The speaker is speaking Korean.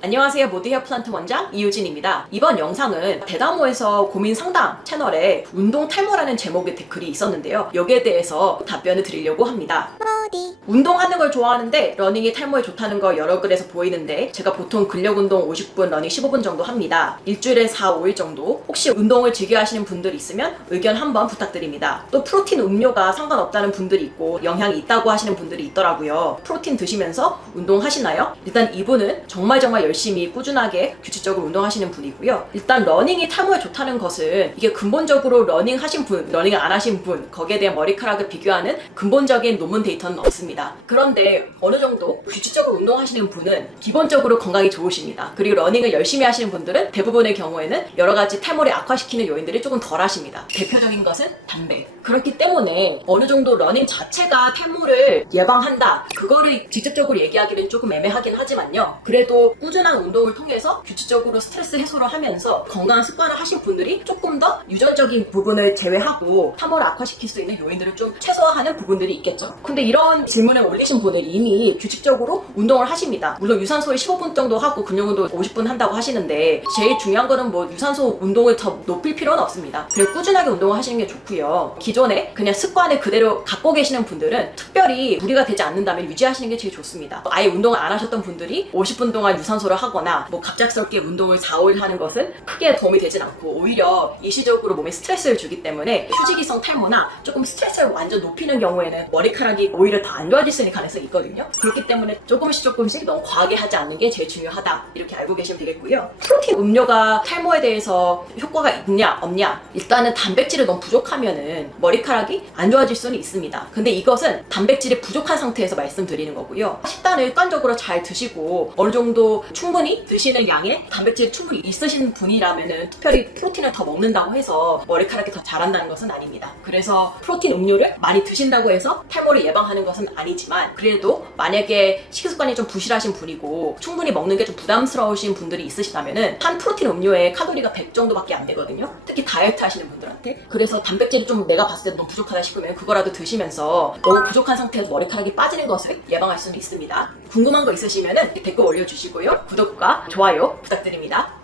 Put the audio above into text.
안녕하세요. 모드 헤어 플란트 원장 이유진입니다. 이번 영상은 대다모에서 고민 상담 채널에 운동 탈모라는 제목의 댓글이 있었는데요. 여기에 대해서 답변을 드리려고 합니다. 운동하는 걸 좋아하는데 러닝이 탈모에 좋다는 거 여러 글에서 보이는데 제가 보통 근력 운동 50분, 러닝 15분 정도 합니다. 일주일에 4, 5일 정도. 혹시 운동을 즐겨 하시는 분들 있으면 의견 한번 부탁드립니다. 또 프로틴 음료가 상관없다는 분들이 있고 영향이 있다고 하시는 분들이 있더라고요. 프로틴 드시면서 운동하시나요? 일단 이분은 정말 열심히 꾸준하게 규칙적으로 운동하시는 분이고요. 일단 러닝이 탈모에 좋다는 것은 이게 근본적으로 러닝 하신 분, 러닝을 안 하신 분 거기에 대한 머리카락을 비교하는 근본적인 논문 데이터는 없습니다. 그런데 어느 정도 규칙적으로 운동하시는 분은 기본적으로 건강이 좋으십니다. 그리고 러닝을 열심히 하시는 분들은 대부분의 경우에는 여러 가지 탈모를 악화시키는 요인들이 조금 덜 하십니다. 대표적인 것은 담배. 그렇기 때문에 어느 정도 러닝 자체가 탈모를 예방한다. 그거를 직접적으로 얘기하기는 조금 애매하긴 하지만요. 그래도 꾸준한 운동을 통해서 규칙적으로 스트레스 해소를 하면서 건강한 습관을 하신 분들이 조금 더 유전적인 부분을 제외하고 탈모를 악화시킬 수 있는 요인들을 좀 최소화하는 부분들이 있겠죠. 근데 이런 질문을 올리신 분들이 이미 규칙적으로 운동을 하십니다. 물론 유산소를 15분 정도 하고 근력 운동 50분 한다고 하시는데 제일 중요한 거는 뭐 유산소 운동을 더 높일 필요는 없습니다. 그래서 꾸준하게 운동을 하시는 게 좋고요. 기존에 그냥 습관을 그대로 갖고 계시는 분들은 특별히 무리가 되지 않는다면 유지하시는 게 제일 좋습니다. 아예 운동을 안 하셨던 분들이 50분 동안 유산소를 하거나 뭐 갑작스럽게 운동을 4, 5일 하는 것은 크게 도움이 되진 않고 오히려 일시적으로 몸에 스트레스를 주기 때문에 휴지기성 탈모나 조금 스트레스를 완전 높이는 경우에는 머리카락이 오히려 더 안 좋아질 수 있는 가능성이 있거든요. 그렇기 때문에 조금씩 너무 과하게 하지 않는 게 제일 중요하다. 이렇게 알고 계시면 되겠고요. 프로틴 음료가 탈모에 대해서 효과가 있냐 없냐, 일단은 단백질이 너무 부족하면은 머리카락이 안 좋아질 수는 있습니다. 근데 이것은 단백질이 부족한 상태에서 말씀드리는 거고요. 식단을 일관적으로 잘 드시고 어느 정도 충분히 드시는 양의 단백질이 충분히 있으신 분이라면은 특별히 프로틴을 더 먹는다고 해서 머리카락이 더 자란다는 것은 아닙니다. 그래서 프로틴 음료를 많이 드신다고 해서 탈모를 예방하는 것은 아니지만, 그래도 만약에 식습관이 좀 부실하신 분이고 충분히 먹는 게 좀 부담스러우신 분들이 있으시다면은 한 프로틴 음료에 칼로리가 100 정도밖에 안 되거든요. 특히 다이어트 하시는 분들한테. 그래서 단백질이 좀 내가 봤을 때 너무 부족하다 싶으면 그거라도 드시면서 너무 부족한 상태에서 머리카락이 빠지는 것을 예방할 수는 있습니다. 궁금한 거 있으시면은 댓글 올려주시고요. 구독과 좋아요 부탁드립니다.